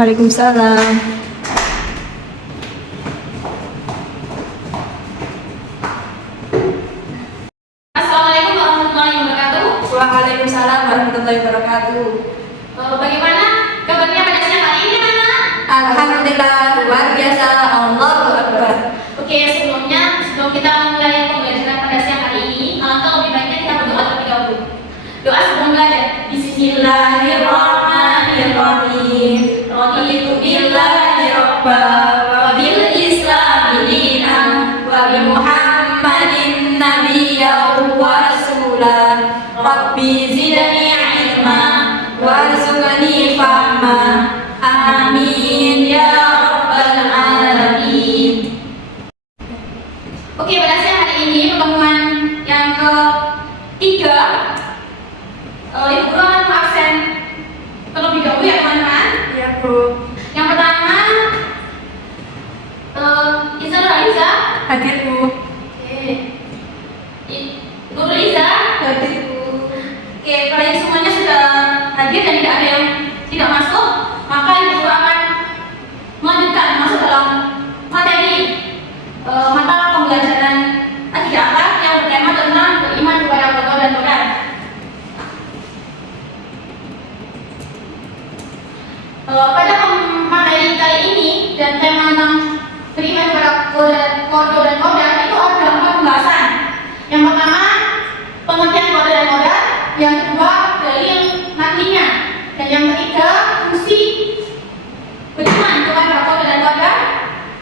Waalaikumsalam. Assalamualaikum warahmatullahi wabarakatuh. Waalaikumsalam warahmatullahi wabarakatuh. Bagaimana kabarnya pada siang hari ini, anak? Alhamdulillah, luar biasa. Allahu Akbar. Oke, sebelum kita memulai pembelajaran pada siang hari ini, alangkah lebih baiknya kita berdoa terlebih dahulu. Doa sebelum belajar. Bismillahirrahmanirrahim. Raditu billahi rabba wa bil islami dinan wa bi Muhammadin nabiyyan wa rasulan. Rabbi zidni ilma warzuqni fahma. Amin ya rabbal alamin. Oke, pada siang hari ini pertemuan yang ketiga, Ibu Guru akan absen terlebih dahulu ya teman-teman. Ya, Bu. Yang pertama, Iza Nurhaliza. Hadir, Bu. Oke. Guru Iza. Hadir, Bu. Oke, kalian semuanya sudah hadir dan tidak ada yang tidak masuk, maka Ibu Guru akan melanjutkan masuk dalam materi mata pembelajaran akidah akhlak yang bertema tentang beriman kepada Allah dan Qadar. Pada materi kali ini dan tema tentang beriman kepada Qadar dan Qadar itu ada 4 pembahasan. Yang pertama, pengertian Qadar dan Qadar. Yang kedua, dalil nantinya. Dan yang ketiga, fungsi beriman kepada Qadar dan Qadar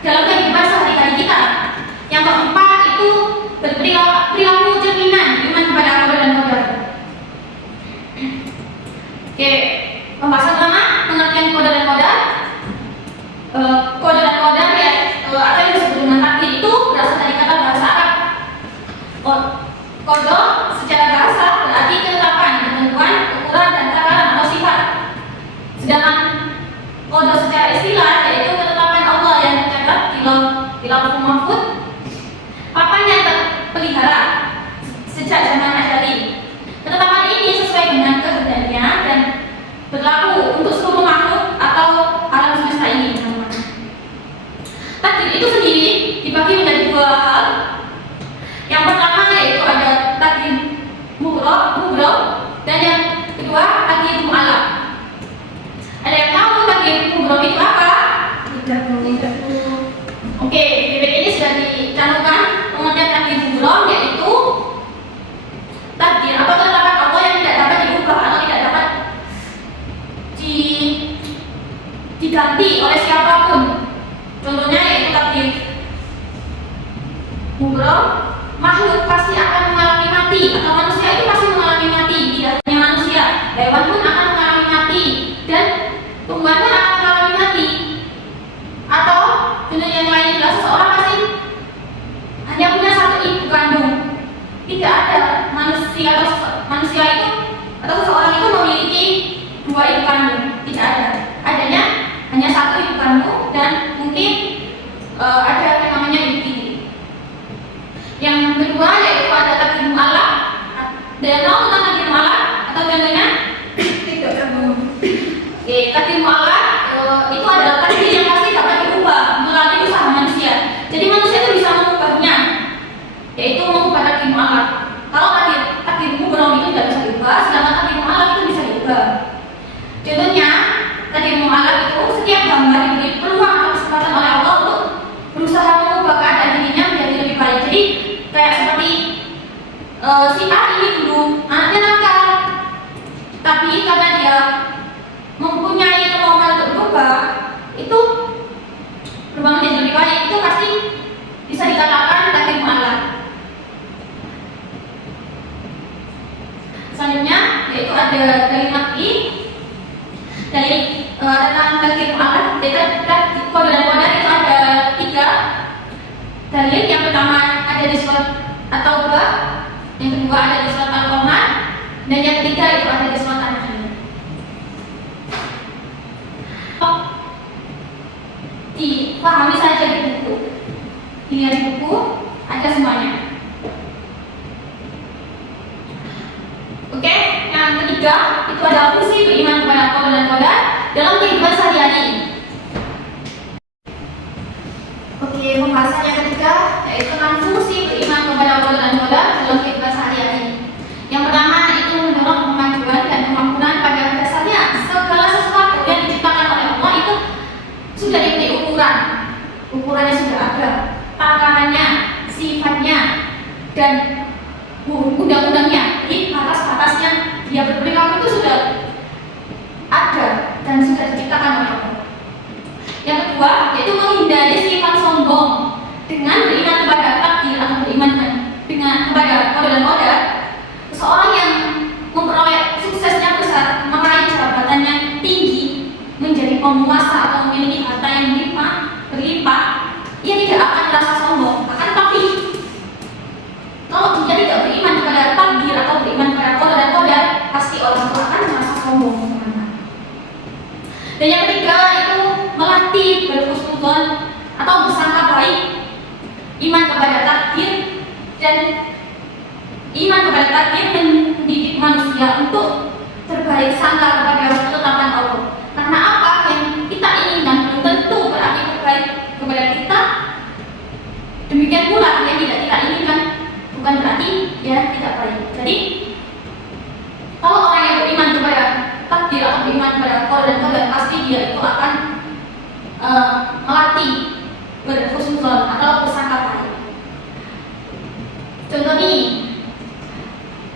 dalam kehidupan sehari-hari kita. Yang keempat itu perilaku cerminan iman kepada Qadar dan Qadar. Oke, pembahasan pertama, pengertian Qadar dan Qadar. Qadar dan Qadar ya, apa yang disebut dengan takdir itu berasal dari kata bahasa Arab. Qadar secara bahasa berarti ketetapan, ketentuan, ukuran, dan takaran atau sifat. Sedangkan qadar secara istilah yaitu ketetapan Allah yang tercatat di Lauhul Mahfuz, papan yang terpelihara sejak zaman asyari. Ketetapan ini sesuai dengan kehendaknya dan berlaku untuk seluruh makhluk atau alam semesta ini. Takdir itu sendiri dibagi menjadi 2 hal. Yang pertama yaitu ada takdir mughrab dan yang kedua takdir mu'allaq. Ada yang tahu takdir mughrab itu apa? Tidak, Bu. Tidak, Bu. Oke, di PPT ini sudah dicantumkan pengertian takdir mughrab yaitu takdir atau ketetapan Allah yang tidak dapat diubah atau tidak dapat diganti oleh siapapun. Contohnya yaitu takdir mughrab, makhluk pasti akan mengalami mati atau manusia itu pasti mengalami mati. Tidak hanya manusia, hewan pun akan mengalami mati dan tumbuhan pun akan mengalami mati. Atau contoh yang lain adalah seseorang pasti hanya punya 1 ibu kandung. Tidak ada manusia itu atau seseorang itu memiliki 2 ibu kandung. Tidak ada. Adanya hanya 1 ibu kandung dan mungkin ada yang namanya ibu tiri. Yang kedua yaitu ada takdir mu'allaq. Dan tahu tentang takdir mu'allaq atau contohnya? Tidak, Bu. Oke, takdir mu'allaq itu adalah takdir yang pasti dapat diubah melalui usaha manusia. Jadi manusia itu bisa mengubahnya, yaitu mengubah takdir mu'allaq. Kalau takdir mughrab itu tidak bisa diubah, sedangkan takdir mu'allaq itu bisa diubah. Contohnya, takdir mu'allaq itu setiap hamba diberi peluang atau kesempatan oleh Allah untuk berusaha mengubah keadaan dirinya menjadi lebih baik. Jadi kayak seperti si A ini dulu anaknya nakal, tapi karena dia mempunyai kemauan untuk berubah, itu berubah menjadi lebih baik. Itu pasti bisa dikatakan takdir mu'allaq. Selanjutnya yaitu ada dalil naqli. Dari tentang takdir mu'allaq, Qadar dan Qadar itu ada 3 dalil. Yang pertama ada di surat At-Taubah, yang kedua ada di surat Al-Qamar, dan yang ketiga itu ada di surat An-Nahl. Dipahami saja di buku, dilihat di buku ada semuanya. Oke, yang ketiga itu adalah fungsi beriman kepada Qadar dan Qadar dalam kehidupan sehari-hari. Oke, pembahasan yang ketiga yaitu tentang fungsi beriman kepada Allah dan Qadar dalam kehidupan sehari-hari. Yang pertama itu mendorong kemajuan dan kemampuan pada dasarnya. Segala sesuatu yang diciptakan oleh Allah itu sudah diberi ukuran. Ukurannya sudah ada, takarannya, sifatnya, dan undang-undangnya. Jadi batas-batasnya dia berperilaku itu sudah ada dan sudah diciptakan oleh Allah. Yang kedua yaitu menghindari sifat sombong dengan beriman kepada takdir atau beriman dengan kepada qadar dan qadar. Seseorang yang memperoleh suksesnya besar, meraih jabatannya tinggi, menjadi penguasa atau memiliki harta yang berlimpah, ia tidak akan merasa sombong. Akan tetapi kalau dia tidak beriman kepada takdir atau beriman kepada qadar dan qadar, pasti orang itu akan merasa sombong. Dan yang ketiga itu melatih berhusnuzon atau bersangka baik, iman kepada takdir, dan iman kepada takdir mendidik manusia untuk terbaik sangka kepada ketetapan Allah. Karena apa yang kita inginkan belum tentu berarti terbaik kepada kita. Demikian pula yang tidak kita inginkan bukan berarti ya tidak baik. Jadi kalau orang yang beriman kepada takdir atau beriman kepada qadar dan qadar, pasti dia itu akan melatih berhusnuzon atau bersangka baik. Contoh nih,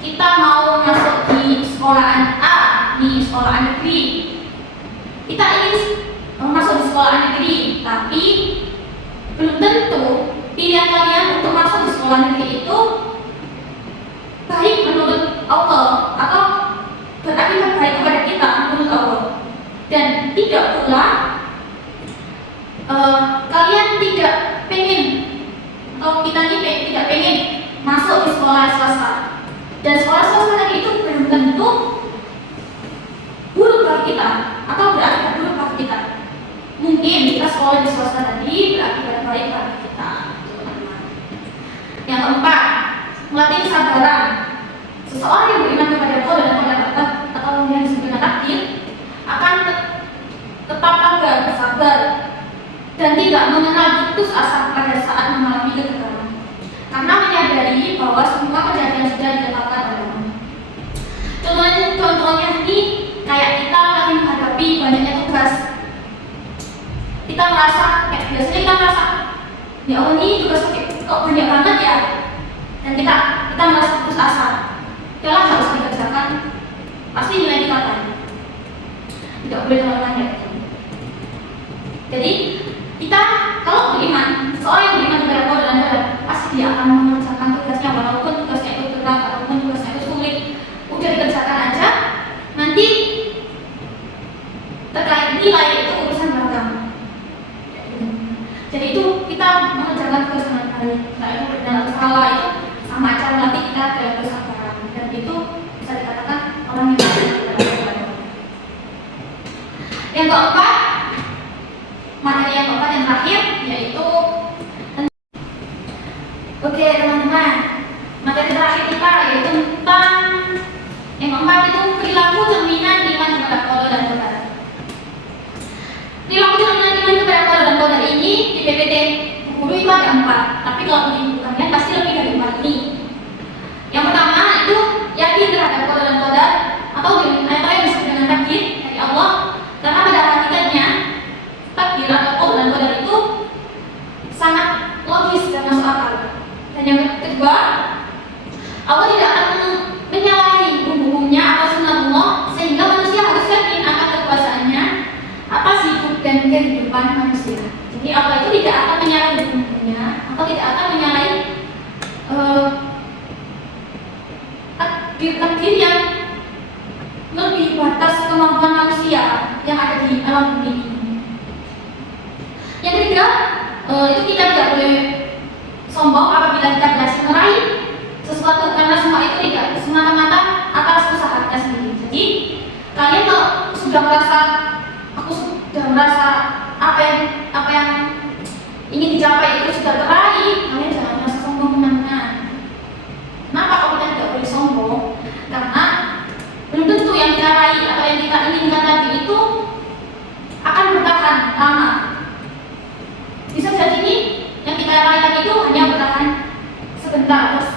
kita mau masuk di sekolahan A, di sekolahan negeri. Kita ingin masuk di sekolahan negeri, tapi belum tentu pilihan kalian untuk masuk di sekolah negeri itu baik menurut Allah atau berakibat baik kepada kita menurut Allah. Dan tidak pula kalian tidak pengen atau kita ini tidak pengen masuk di sekolah swasta. Dan sekolah swasta tadi itu belum tentu buruk bagi kita atau berakibat buruk bagi kita. Mungkin kita sekolah di swasta tadi berakibat baik bagi kita. Yang keempat, melatih kesabaran. Seseorang yang beriman kepada qadar dan qadar atau yang disebut dengan takdir akan tetap tabah, sabar, dan tidak mengenal putus asa pada saat mengalami kegagalan. Karena menyadari bahwa semua kejadian sudah ditetapkan oleh Allah. Contohnya ini kayak kita lagi menghadapi banyaknya tugas. Kita merasa, biasanya kita merasa, ya Allah ini tugas kok banyak banget ya. Dan kita merasa putus asa. Yalah harus dikerjakan. Pasti nilai kita kan. Tidak boleh teman-teman ya. Jadi kita kalau beriman, seorang yang beriman kepada qadar dan qadar, pasti dia akan mengerjakan tugasnya walaupun tugasnya itu berat ataupun tugasnya itu sulit. Udah dikerjakan aja, nanti terkait nilai itu urusan belakang. Jadi itu kita mengerjakan tugas dengan baik. Nah itu benar atau salah itu sama aja nanti kita dalam kesabaran. Dan itu bisa dikatakan orang yang beriman kepada qadar. Yang keempat, materi yang keempat yang terakhir yaitu oke teman-teman, materi terakhir kita yaitu tentang yang keempat itu perilaku cerminan iman kepada qadar dan qadar. Perilaku cerminan iman kepada qadar dan qadar ini di PPT guru itu ada 4, tapi kalau di buku kalian pasti lebih dari 4 ini. Yang pertama itu yakin terhadap qadar dan qadar atau yang disebut dengan takdir dari Allah, karena pada hakikatnya takdir atau qadar dan qadar itu sangat logis dan masuk akal. Dan yang kedua, Allah tidak akan menyalahi hukum-hukumnya atau sunnatullah, sehingga manusia harus yakin akan kekuasaannya atas hidup dan kehidupan manusia. Jadi Allah itu tidak akan menyalahi hukum-hukumnya atau tidak akan menyalahi takdir yang lebih batas kemampuan manusia yang ada di alam bumi ini. Yang ketiga, itu kita tidak boleh sombong apabila kita berhasil meraih sesuatu, karena semua itu tidak semata-mata atas usaha kita sendiri. Jadi kalian kalau sudah merasa apa yang ingin dicapai itu sudah teraih, kalian jangan merasa sombong teman-teman. Kenapa kalau kita tidak boleh sombong? Karena belum tentu yang kita raih atau yang kita inginkan tadi itu akan bertahan lama. Bisa jadi itu hanya bertahan sebentar, terus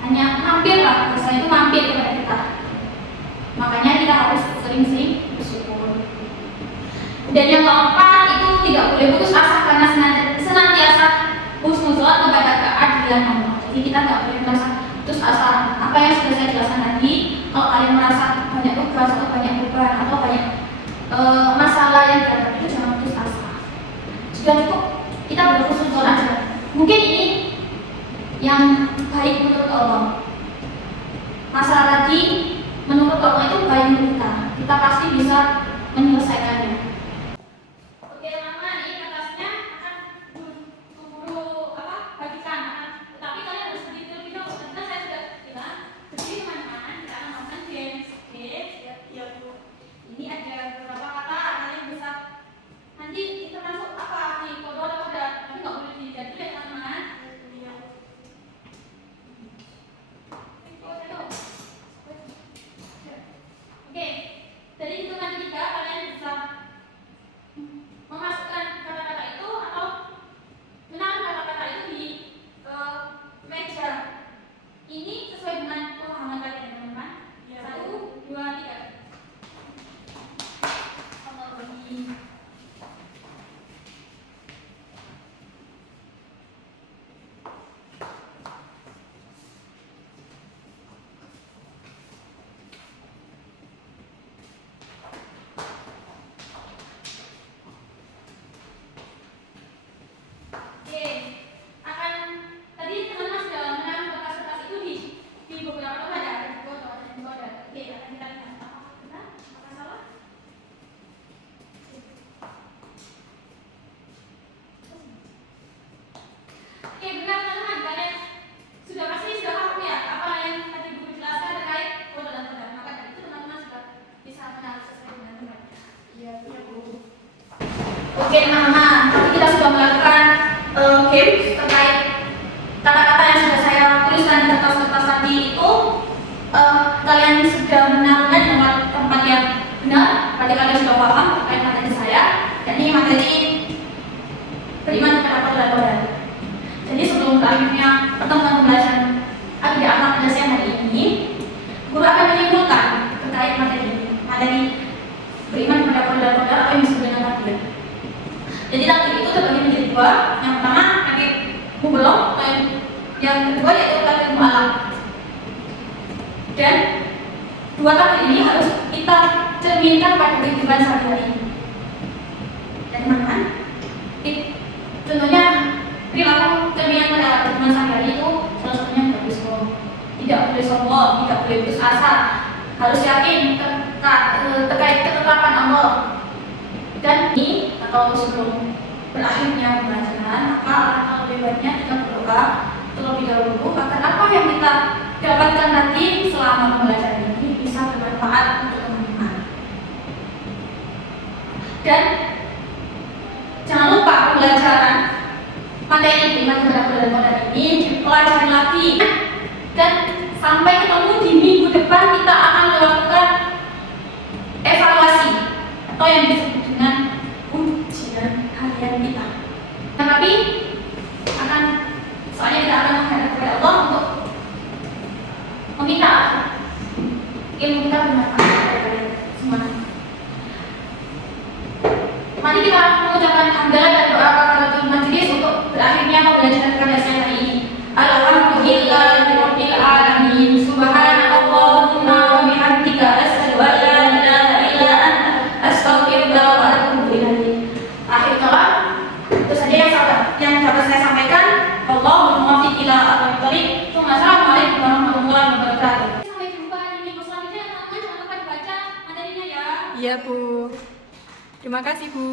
hanya mampir lah, rasanya itu mampir kepada kita. Makanya kita harus sering-sering bersyukur. Dan yang keempat itu tidak boleh putus asa karena senantiasa husnuzon kepada keadilan Allah. Jadi kita nggak boleh merasa putus asa. Apa yang sudah saya jelaskan tadi, kalau kalian merasa banyak tugas atau banyak beban atau banyak masalah yang dihadapi, itu jangan putus asa. Sudah cukup kita berhusnuzon aja. Mungkin ini yang baik menurut Allah. Masalah tadi menurut Allah itu baik untuk kita. Kita pasti bisa menyelesaikannya. Oke teman-teman, ini kertasnya akan buru bagikan. Tetapi kalian harus berdiri terlebih dahulu. Karena saya sudah bilang berdiri teman-teman, kita akan melakukan games. Oke, ya Bu. Ini ada beberapa kata kalian bisa nanti kita masuk apa nih kode atau kode, tapi nggak boleh dilihat dulu ya teman-teman. Oke, dari hitungan 3 kalian bisa memasukkan kata-kata itu atau menaruh kata-kata itu di meja. Ini sesuai dengan pemahaman kalian teman-teman. 1, 2, 3. Oke, benar teman-teman, kalian sudah paham ya apa yang tadi Bu jelaskan terkait kode dan kode. Maka dari itu teman-teman sudah bisa menarik sesuai dengan temannya. Iya, Bu. Oke teman-teman, tadi kita sudah melakukan game terkait kata-kata yang sudah saya tuliskan di kertas-kertas tadi itu. Kalian sudah menaruhnya di tempat yang benar. Berarti kalian sudah paham terkait materi saya. Dan ini materi beriman kepada kode dan kode. Jadi sebelum berakhirnya pertemuan pembelajaran akidah akhlak pada siang hari ini, guru akan menyimpulkan terkait materi beriman kepada kode dan kode atau yang disebut dengan takdir. Jadi takdir itu terbagi menjadi 2. Yang pertama takdir mubelok, dan yang kedua yaitu takdir mu'alaq. Dan 2 takdir ini harus kita cerminkan pada kehidupan sehari-hari. Dan teman-teman, tentunya perilaku cerminan pada kehidupan sehari-hari itu salah satunya tidak boleh sombong, tidak boleh putus asa, harus yakin terkait ketetapan Allah. Dan ini atau sebelum berakhirnya pembelajaran, maka alangkah lebih baiknya kita berdoa terlebih dahulu agar apa yang kita dapatkan nanti selama pembelajaran ini bisa bermanfaat untuk teman-teman. Dan jangan lupa pembelajaran materi beriman kepada kode dan kode ini dipelajari lagi, dan sampai ketemu di minggu depan kita akan melakukan evaluasi atau yang disebut dengan ujian harian kita. Tapi soalnya kita akan menghadap kepada Allah untuk meminta ilmu kita bermanfaat kepada kalian semua. Mari kita mengucapkan hamdalah dan doa kafaratul majlis untuk berakhirnya pembelajaran pada siang hari ini. Alhamdulillahirabbil alamin. Subhanallahumma wa bihamdika asyhadu an la ilaha illa anta astaghfiruka wa atubu ilaik. Akhir kalam, itu saja yang dapat saya sampaikan. Wallahul muwaffiq ila aqwamit thoriq. Wassalamualaikum warahmatullahi wabarakatuh. Sampai jumpa di minggu selanjutnya teman-teman. Jangan lupa dibaca materinya ya. Iya Bu. Terima kasih Bu.